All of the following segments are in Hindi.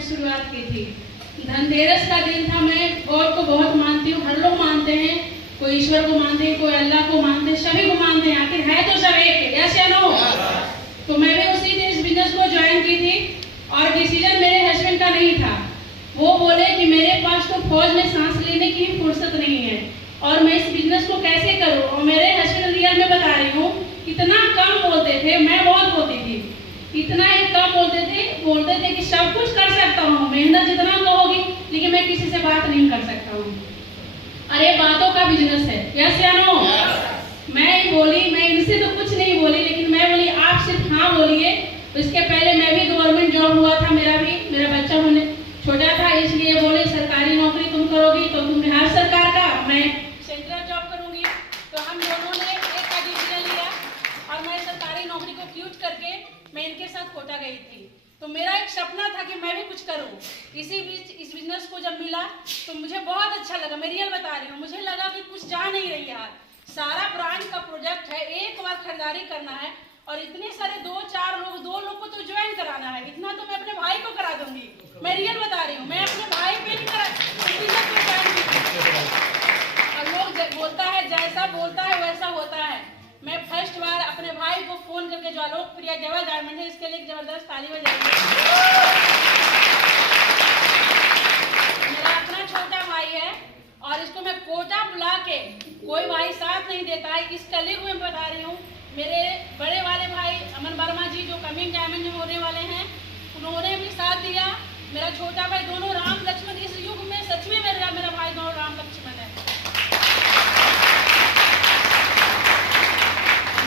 शुरुआत की थी। धनतेरस का दिन था। मैं गॉड को बहुत मानती हूँ, हर लोग मानते हैं, कोई ईश्वर को मानते हैं, कोई अल्लाह को मानते हैं, सभी को मानते हैं, आखिर है तो सब एक है, यस या नो। तो मैं भी उसी दिन इस बिजनेस को ज्वाइन की थी और डिसीजन मेरे हस्बैंड का नहीं था। वो बोले कि मेरे पास तो फौज में सांस लेने की भी फुर्सत नहीं है और मैं इस बिजनेस को कैसे करूँ। और मेरे हस्बैंड रियल में बता रही हूँ, इतना कम बोलते थे, मैं बहुत बोलती थी, इतना ही कम बोलते थे कि सब कुछ कर सकता हूँ, मेहनत जितना कहोगी, लेकिन मैं किसी से बात नहीं कर सकता हूँ। अरे बातों का बिजनेस है, यस या नो। मैं ही बोली, मैं इनसे तो कुछ नहीं बोली, लेकिन मैं बोली आप सिर्फ हाँ बोलिए। तो इसके पहले मैं भी गवर्नमेंट जॉब हुआ था, मेरा बच्चा होने छोटा था, इसलिए बोले सरकारी नौकरी तुम करोगी तो तुम बिहार सरकार का, मैं सेंट्रल जॉब करूंगी। तो हम दोनों ने एक का डिसीजन लिया और मैं सरकारी नौकरी को क्यूट करके मैं इनके साथ कोटा गई थी। तो मेरा एक सपना था कि मैं भी कुछ करूं। इसी बीच इस बिजनेस को जब मिला तो मुझे बहुत अच्छा लगा, मैं रियल बता रही हूँ, मुझे लगा कि कुछ जा नहीं रही यार, सारा ब्रांड का प्रोजेक्ट है, एक बार खरीदारी करना है और इतने सारे दो लोग को तो ज्वाइन कराना है, इतना तो मैं अपने भाई को करा दूंगी, मैं रियल बता रही हूँ, मैं अपने भाई पे नहीं करा। और लोग बोलता है जैसा बोलता है वैसा होता है। मैं फर्स्ट बार अपने भाई को फोन करके, जो आलोक प्रिया जवा डायमंड है, इसके लिए जबरदस्त ताली बजाएंगे। मेरा अपना छोटा भाई है और इसको मैं कोटा बुला के, कोई भाई साथ नहीं देता है, इस कलीग में बता रही हूँ। मेरे बड़े वाले भाई अमन वर्मा जी जो कमिंग डायमंड में होने वाले हैं, उन्होंने भी साथ दिया। मेरा छोटा भाई, दोनों राम लक्ष्मण, इस युग में सच में मेरा भाई दोनों राम लक्ष्मण है।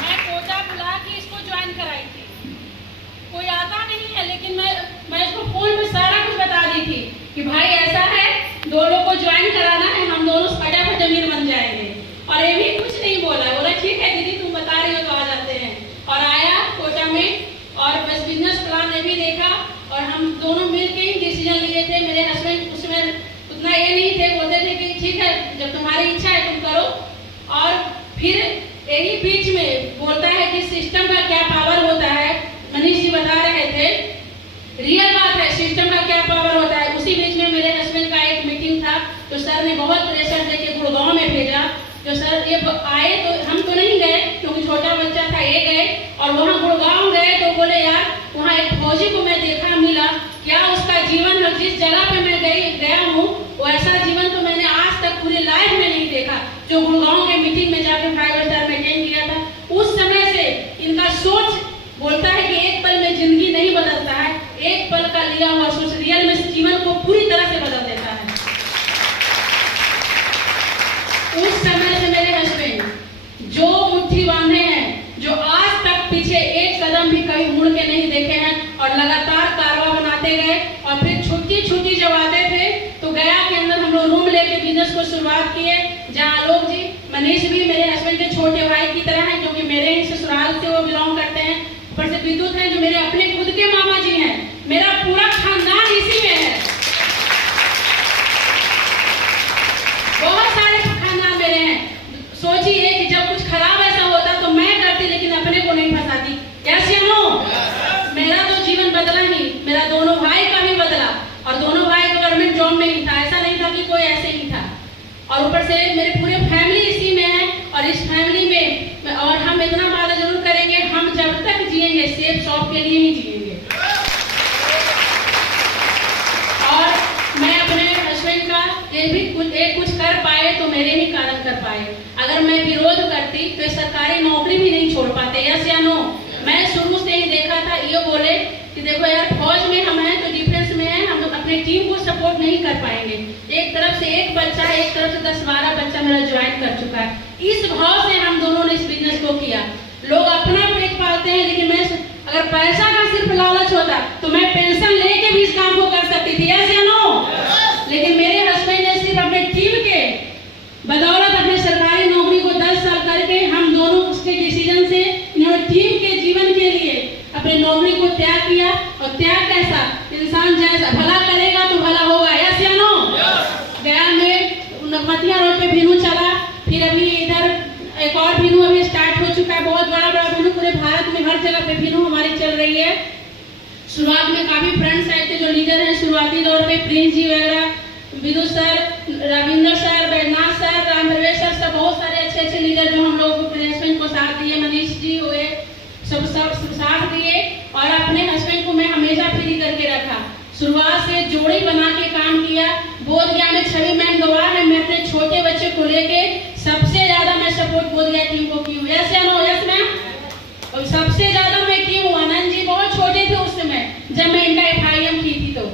मैं कोटा बुला के इसको ज्वाइन कराई थी, कोई आता नहीं है, लेकिन मैं इसको फोन पे सारा कुछ बता दी थी कि भाई ऐसा है, दो लोग को ज्वाइन कराना है, हम दोनों फटाफट अमीर बन जाएंगे। और ये भी कुछ नहीं बोला, बोला ठीक है दीदी तुम बता रही हो तो आ जाते हैं। और आया कोटा में और बस बिजनेस प्लान ने भी देखा और हम दोनों मिलके ही डिसीजन लिए थे। मेरे हस्बैंड उसमें उतना ये नहीं थे, बोलते थे कि ठीक है जब तुम्हारी इच्छा है तुम करो। और फिर यही बीच में बोलता है कि सिस्टम का क्या पावर होता है, मनीष जी बता रहे थे, रियल बात है, सिस्टम का क्या पावर होता है। उसी बीच में मेरे हस्बैंड का एक मीटिंग था, तो सर ने बहुत प्रेशर देके गुड़गांव में भेजा। जो सर ये आए तो हम तो नहीं गए क्योंकि छोटा बच्चा था, ये गए और वहाँ गुड़गांव गए तो बोले यार वहाँ एक फौजी को मैं देखा मिला, क्या उसका जीवन है, जिस जगह पे मैं गया हूँ वो ऐसा जीवन तो मैंने आज तक पूरी लाइफ में नहीं देखा, जो गुड़गांव के मीटिंग में जाकर 5 स्टार में अटेंड किया था। उस समय से इनका सोच बोलता है कि एक पल में जिंदगी नहीं बदलता है, एक पल का लिया हुआ सोच रियल में जीवन को पूरी तरह से बदल देता है। उस समय से मेरे हस्बैंड जो मुट्ठी बांधे हैं, जो आज तक पीछे एक कदम भी कहीं मुड़ के नहीं देखे हैं और लगातार कारवा बनाते गए। और फिर छुट्टी जब आते थे तो गया के अंदर हम लोग रूम लेके बिजनेस को शुरुआत किए, जहाँ आलोक जी, मनीष भी मेरे हस्बैंड के छोटे भाई की तरह हैं, क्योंकि मेरे ही ससुराल से वो बिलोंग करते हैं। ऊपर से विद्युत हैं जो मेरे अपने खुद के मामा जी हैं, मेरा पूरा खानदान इसी में है, बहुत सारे खानदान मेरे हैं। सोचिए कि जब कुछ खराब ऐसा होता तो मैं करती, लेकिन अपने को नहीं फंसाती, कैसे नो। मेरा तो जीवन बदला ही, मेरा दोनों भाई का भी बदला और दोनों भाई गवर्नमेंट जॉब में ही था, ऐसा नहीं था कि कोई ऐसे ही था। और ऊपर से मेरे पूरे फैमिली इसी में है और इस फैमिली में, और हम इतना वादा जरूर करेंगे, हम जब तक जिएंगे सेफ शॉप के लिए ही जिएंगे। और मैं अपने हस्बैंड का ये भी कुछ कर पाए तो मेरे ही कारण कर पाए, अगर मैं विरोध करती तो सरकारी नौकरी भी नहीं छोड़ पाते, यस या नो। मैं शुरू से ही देखा था, ये बोले कि देखो यार फौज में हम हैं तो डिफेंस में हैं, हम अपने टीम को सपोर्ट नहीं कर पाएंगे। एक तरफ से एक बच्चा, एक तरफ से 10-12 बच्चा मेरा ज्वाइन कर चुका है। इस भाव से हम दोनों ने इस बिजनेस को किया। लोग अपना पेट पालते हैं, लेकिन मैं अगर पैसा का सिर्फ लालच होता तो मैं पेंशन लेके भी इस काम को कर सकती थी, यस या नो। लेकिन मेरे हस्बैंड ने सिर्फ अपने टीम के बदौलत अपने सरकारी नौकरी को 10 साल करके, हम दोनों उसके डिसीजन से इन्होंने टीम के जीवन के लिए अपने नौकरी को त्याग किया। और त्याग कैसा, इंसान जैसा भला करेगा तो भला होगा, यस या नो। गया में नकमतिया रोड पे भीनू चला, फिर अभी इधर एक और भीनू अभी स्टार्ट हो चुका है, बहुत बड़ा भीनू, पूरे भारत में हर जगह पे भीनू हमारी चल रही है। शुरुआत में काफी फ्रेंड्स आए थे जो लीडर हैं शुरुआत प्रिंस जी वगैरह, Vidut sir, Ravindra sir, Baijnath sir, Ram Pravesh sir, सब बहुत सारे अच्छे अच्छे लीडर जो हम लोग अपने हस्बैंड को साथ दिए, मनीष जी हुए, सब साथ दिए और अपने हस्बैंड को मैं हमेशा फ्री करके रखा। शुरुआत से जोड़ी बना के काम किया। बोधगया में छवि मैम गवाह है, मैं अपने छोटे बच्चे को लेके सबसे ज्यादा मैं सपोर्ट बोधगया टीम को की हूँ। यस या नो? Yes ma'am. और सबसे ज्यादा मैं की हूँ। आनंद जी बहुत छोटे थे उस समय जब मैं इनका FIM की थी। तो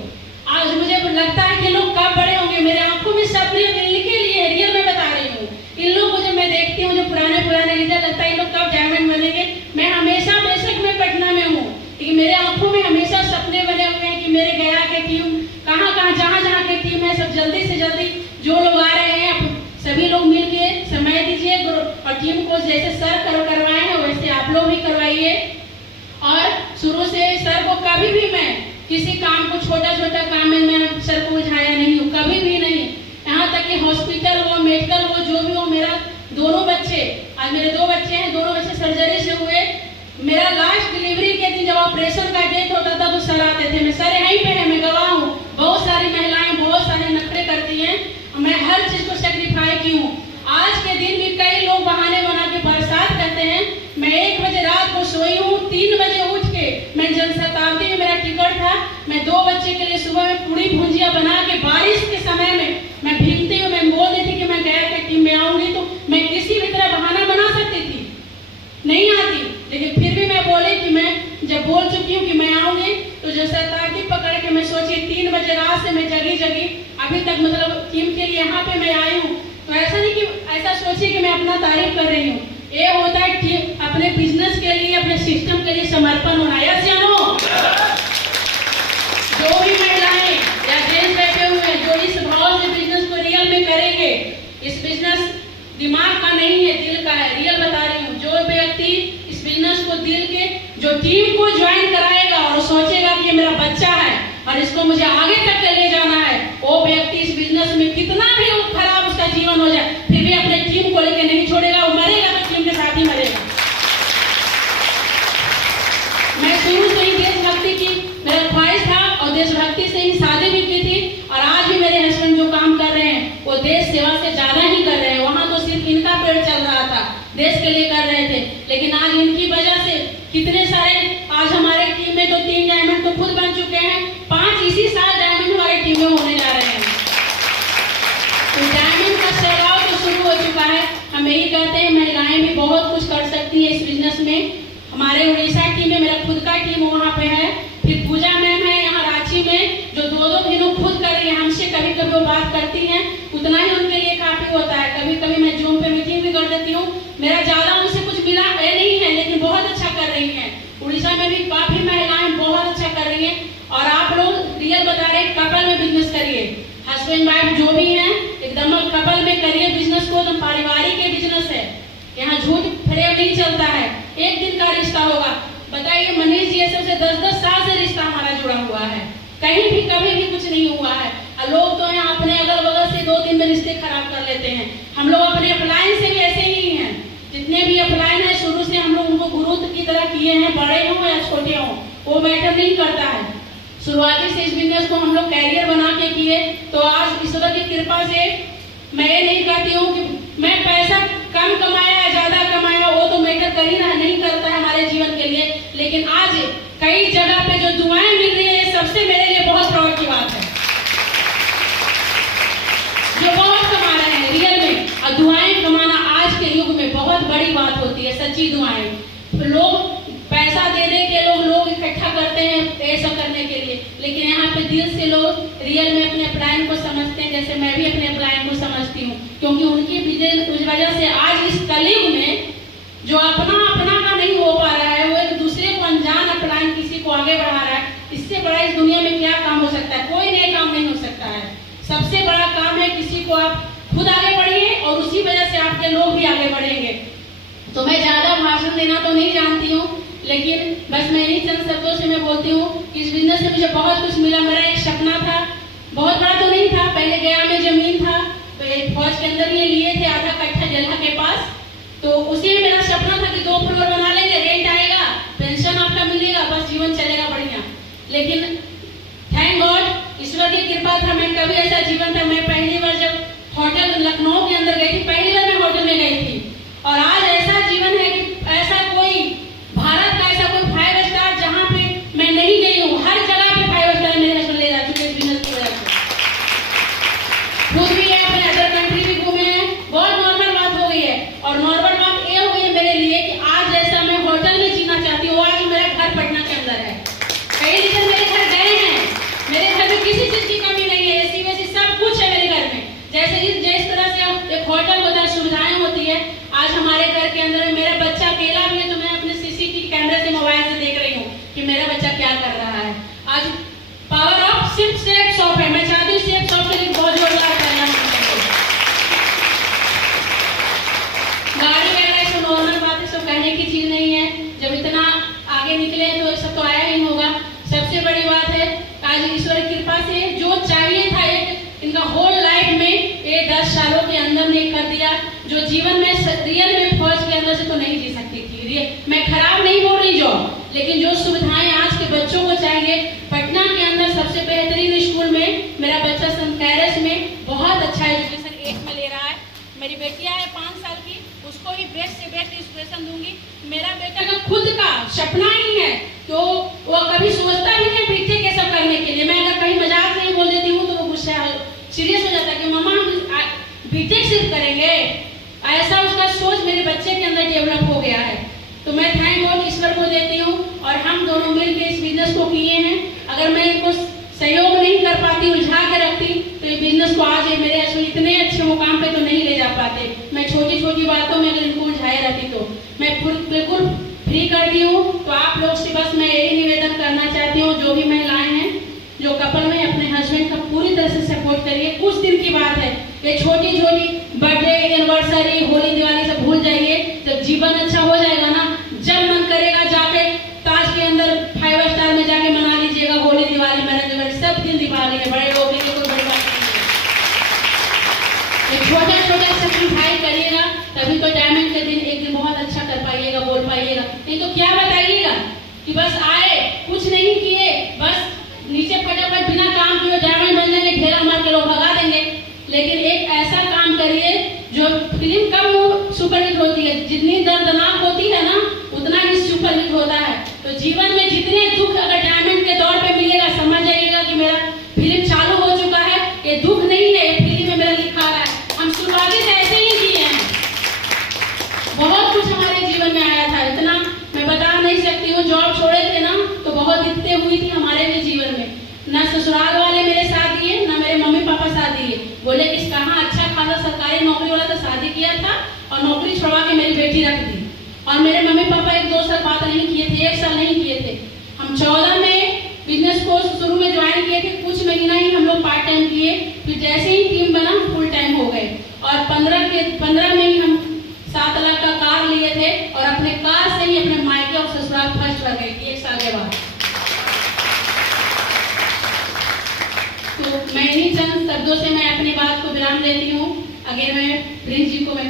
आज मुझे लगता है कि लोग कब बड़े होंगे। मेरे आंखों में सपने मिलने के लिए रियल में बता रही हूँ। इन लोगों को जब मैं देखती हूँ, जो पुराने लीडर, लगता है इन लोग कब डायमंड बनेंगे। मैं हमेशा, बेशक मैं पटना में हूँ, लेकिन मेरे आंखों में हमेशा सपने बने हुए हैं कि मेरे गया के टीम, कहाँ जहाँ के टीम है, सब जल्दी से जल्दी जो लोग आ रहे हैं सभी लोग मिलके समय दीजिए और टीम को जैसे सर करवाए हैं वैसे आप लोग भी करवाइए। और शुरू से सर को कभी भी मैं किसी काम को, छोटा काम में मैं सर को उठाया नहीं हूँ, कभी भी नहीं। यहाँ तक कि हॉस्पिटल हो, मेडिकल हो, जो भी हो, मेरा दोनों बच्चे, आज मेरे 2 बच्चे हैं, दोनों बच्चे सर्जरी से हुए। मेरा लास्ट डिलीवरी के दिन जब ऑपरेशन का डेट होता था तो सर आते थे। मैं सर यहीं पे है, मैं गवाह हूँ। बहुत सारी महिलाएं बहुत सारे नखरे करती हैं, मैं हर चीज को सेक्रीफाई की हूँ। आज के दिन भी कई लोग बहाने बना के बरसात करते हैं। मैं 1 बजे रात को सोई हूँ, 3 बजे उठ के मैं जनशताब्दी में मेरा टिकट था, मैं 2 बच्चे के लिए सुबह में पूरी भुजिया बना के बारिश के समय में मैं भीगती हूँ, मैं बोल देती कि मैं गया के टीम में आऊंगी, तो मैं किसी भी तरह बहाना बना सकती थी, नहीं आती, लेकिन फिर भी मैं बोली कि मैं जब बोल चुकी हूँ कि मैं आऊंगी, तो जैसा ताकि पकड़ के मैं सोची 3 बजे रात से मैं जगी अभी तक, मतलब टीम के लिए यहाँ पे मैं आई हूँ। तो ऐसा नहीं कि ऐसा सोचिए कि मैं अपना तारीफ कर रही हूँ। ये होता है कि अपने बिजनेस के लिए, अपने सिस्टम के लिए समर्पण होना। यस या नो? जो भी महिलाएं या जेंट्स बैठे हुए हैं जो इस भाव से बिजनेस को रियल में करेंगे, इस बिजनेस दिमाग का नहीं है, दिल का है, रियल बता रही हूँ। जो व्यक्ति इस बिजनेस को दिल के, जो टीम को ज्वाइन कराएगा और सोचेगा कि ये मेरा बच्चा है और इसको मुझे आगे तक ले जाना है, वो व्यक्ति इस बिजनेस में कितना भी खराब उसका जीवन हो जाए फिर भी अपने टीम को लेकर नहीं छोड़ेगा। वो मरेगा तो टीम के साथ ही मरेगा। मैं शुरू से ही देशभक्ति की मेरा ख्वाहिश था और देशभक्ति से ही शादी भी की थी। और आज भी मेरे हस्बैंड जो काम कर रहे हैं वो देश सेवा से ज्यादा ही कर रहे हैं। वहां तो सिर्फ इनका पेड़ चल रहा था, देश के लिए कर रहे थे, लेकिन आज इनकी वजह से कितने सारे, आज हमारे टीम में तो 3 डायमंड तो खुद बन चुके हैं, 5 इसी साल डायमंड हमारी टीम में होने जा रहे हैं। तो डायमंड का सैलाब तो शुरू हो चुका है। हम यही कहते हैं महिलाएं भी बहुत कुछ कर सकती है इस बिजनेस में। हमारे उड़ीसा टीम में मेरा खुद का टीम वहाँ पे है, फिर पूजा मैम है यहाँ रांची में जो 2-2 दिनों खुद कर रही है हमसे, कभी कभी वो बात करती हैं, उतना ही उनके लिए काफी होता है। कभी कभी मैं जूम पे मीटिंग भी कर देती हूँ, मेरा ज्यादा उनसे कुछ मिला नहीं है, लेकिन बहुत अच्छा कर रही है। उड़ीसा में भी काफी महिलाएं बहुत अच्छा कर रही है। और आप लोग रियल बता रहे, कपल में बिजनेस करिए, हस्बैंड वाइफ जो भी है एकदम कपल में करिए बिजनेस को, तो पारिवारिक बिजनेस है, यहाँ झूठ फरेब नहीं चलता है, एक दिन का रिश्ता होगा। बताइए मनीष जी सबसे 10-10 साल से रिश्ता हमारा जुड़ा हुआ है, कहीं भी कभी भी कुछ नहीं हुआ है। और लोग तो यहाँ अपने अगल बगल से 2 दिन में रिश्ते खराब कर लेते हैं। हम लोग अपने अपलाइन से भी ऐसे ही हैं, जितने भी अपलाइन है शुरू से हम लोग उनको गुरु की तरह किए हैं, बड़े हों या छोटे हों वो मैटर नहीं करता है। शुरुआती से इस बिजनेस को हम लोग कैरियर बना के किए, तो आज ईश्वर की कृपा से मैं ये नहीं कहती हूँ कि मैं पैसा कम कमाया या ज्यादा कमाया, वो तो मैटर कर ही नहीं करता है हमारे जीवन के लिए, लेकिन आज कई जगह पे जो दुआएं मिल रही है सबसे मेरे लिए बहुत प्राउड की बात है। जो बहुत कमा रहे हैं रियल में, और दुआएं कमाना आज के युग में बहुत बड़ी बात होती है, सच्ची दुआएं। लोग पैसा दे दे के लोग इकट्ठा करते हैं ऐसा करने के लिए, लेकिन यहाँ पे दिल से लोग रियल में अपने अपलाइन को समझते हैं, जैसे मैं भी अपने अपलाइन को समझती हूँ, क्योंकि उनकी वजह से आज इस कलयुग में जो अपना का नहीं हो पा रहा है, वो एक दूसरे को अनजान अपलाइन किसी को आगे बढ़ा रहा है। इससे बड़ा इस दुनिया में क्या काम हो सकता है? कोई नया काम नहीं हो सकता है। सबसे बड़ा काम है किसी को आप खुद आगे बढ़िए और उसी वजह से आपके लोग भी आगे बढ़ेंगे। तो मैं ज्यादा भाषण देना तो नहीं जानती हूँ, लेकिन बस मैं इन्हीं चंद शब्दों से मैं बोलती हूँ कि इस बिजनेस से मुझे बहुत कुछ मिला। मेरा एक सपना था, बहुत बड़ा तो नहीं था, पहले गया में जमीन था तो एक फौज के अंदर ये लिए थे, आधा कट्ठा जगह के पास, तो उसी में मेरा सपना था कि 2 फ्लोर बना लेंगे, रेंट आएगा, पेंशन आपका मिलेगा, बस जीवन चलेगा बढ़िया। लेकिन थैंक गॉड, ईश्वर की की कृपा था, मैं कभी ऐसा जीवन था। मैं पहली बार जब होटल लखनऊ के अंदर गई थी, पहली बार मैं होटल में गई थी, और आज ऐसा जीवन है कि ऐसा कोई भारत का ऐसा कोई 5 स्टार जहाँ पे मैं नहीं गई हूँ, हर जगह पे 5 स्टार मेरे हस्बैंड ले जा चुके हैं बिजनेस की वजह से। खुद भी है, अपने अदर कंट्री भी घूमे हैं, बहुत नॉर्मल बात हो गई है। और नॉर्मल बात ये हो गई है मेरे लिए कि आज जैसा मैं होटल में जीना चाहती हूँ, आज मेरा घर पटना के अंदर है। कई रीजन मेरे घर गए हैं, मेरे घर में किसी चीज की कमी नहीं है, एसी वैसी सब कुछ है मेरे घर में। जैसे जिस तरह से एक होटल होता है, सुविधाएं होती है, आज हमारे घर के अंदर मेरा बच्चा अकेला भी है, तो मैं अपने सीसीटीवी कैमरे से मोबाइल से देख रही हूँ कि मेरा बच्चा क्या कर रहा है। आज पावर ऑफ सिर्फ से एक शॉप है, मैं चाहती हूँ सिर्फ शॉप के लिए बहुत जोरदार करना। गाड़ी वगैरह सब नॉर्मल बात है, सब कहने की चीज नहीं है। जब इतना आगे निकले तो सब तो आया ही होगा। सबसे बड़ी बात है आज ईश्वर की कृपा से जो चाहिए था एक इनका होल लाइफ में ये 10 सालों के अंदर ने कर दिया, जो जीवन में रियल में फौज के अंदर से तो नहीं जी सकती थी। मैं खराब नहीं बोल रही जॉब, लेकिन जो सुविधाएं आज के बच्चों को चाहिए, पटना के अंदर सबसे बेहतरीन स्कूल में मेरा बच्चा संत कैरस में बहुत अच्छा एजुकेशन 8 में ले रहा है। मेरी बेटियां है 5 साल की, उसको ही बेस्ट से बेस्ट एजुकेशन दूंगी। मेरा बेटा का खुद का सपना ही है, तो वो कभी सोचता ही नहीं बीटेक ये सब करने के लिए। मैं अगर कहीं मजाक से ही बोल देती हूँ तो वो गुस्सा सीरियस हो जाता है कि मम्मा हम बीटेक सिर्फ करेंगे, ऐसा उसका सोच मेरे बच्चे के अंदर डेवलप हो गया है। तो मैं थैंक गॉड ईश्वर को देती हूँ, और हम दोनों मिलकर इस बिजनेस को किए हैं। अगर मैं इनको सहयोग नहीं कर पाती, उलझा के रखती, तो ये बिजनेस को आज मेरे हस्बैंड इतने अच्छे मुकाम पे तो नहीं ले जा पाते। मैं छोटी छोटी बातों में अगर इनको उलझाए रहती तो मैं बिल्कुल फ्री कर दी हूँ। तो आप लोग से बस मैं यही निवेदन करना चाहती हूँ, जो भी महिलाएं हैं जो कपल में, अपने हस्बैंड का पूरी तरह से सपोर्ट करिए। कुछ दिन की बात है, ये छोटी छोटी बर्थडे, एनिवर्सरी, होली, दिवाली सब भूल जाइए। जब जीवन अच्छा हो जाएगा ना, जब मन करेगा जाके ताज के अंदर 5 स्टार में जाके मना लीजिएगा होली, दिवाली, मैरिज, सब दिन दिवाली है, बड़े लोग के कोई बड़ी बात नहीं है। छोटा छोटा सेक्रीफाइस करिएगा, तभी तो डायमंड के दिन एक दिन बहुत अच्छा कर पाइएगा, बोल पाइएगा। नहीं तो क्या बताइएगा कि बस आए, कुछ नहीं किए, बस नीचे फटाफट बिना काम किए डायमंड बन जाएंगे, घेरा मार के लोग भगा देंगे। लेकिन एक ऐसा काम करिए जो फिल्म कम सुपरहिट होती है, जितनी दर्दनाक होती है ना उतना ही सुपरहिट होता है। तो जीवन में जितने दुख अगर डायमंड के दौर पे मिलेगा, समझ जाइएगा कि मेरा फिल्म चालू हो चुका है, ये दुख नहीं है, ये फिल्म में मेरा लिखा रहा है। हम शुरुआती से ऐसे ही किए हैं, बहुत कुछ हमारे जीवन में आया था, इतना मैं बता नहीं सकती हूँ। जॉब छोड़े थे ना तो बहुत दिक्कतें हुई थी हमारे भी जीवन में, ना ससुराल वाले मेरे साथ दिए, ना मेरे मम्मी पापा साथ दिए। बोले कि कहाँ अच्छा खासा सरकारी नौकरी वाला था, शादी किया था और नौकरी छोड़वा के मेरी बेटी रख दी। और मेरे मम्मी पापा 1-2 साल बात नहीं किए थे, 1 साल नहीं किए थे। हम 14 में बिजनेस को शुरू में ज्वाइन किए थे, कुछ महीना ही हम लोग पार्ट टाइम किए, फिर जैसे ही टीम बना फुल टाइम हो गए। और 15 में ही हम 7 लाख का कार लिए थे, और अपने कार से ही अपने मायके और ससुराल फर्स्ट कर गए 1 साल के बाद। तो मैं इन्हीं चंद शब्दों से मैं अपनी बात को विराम देती हूँ। अगर मैं प्रिंस जी को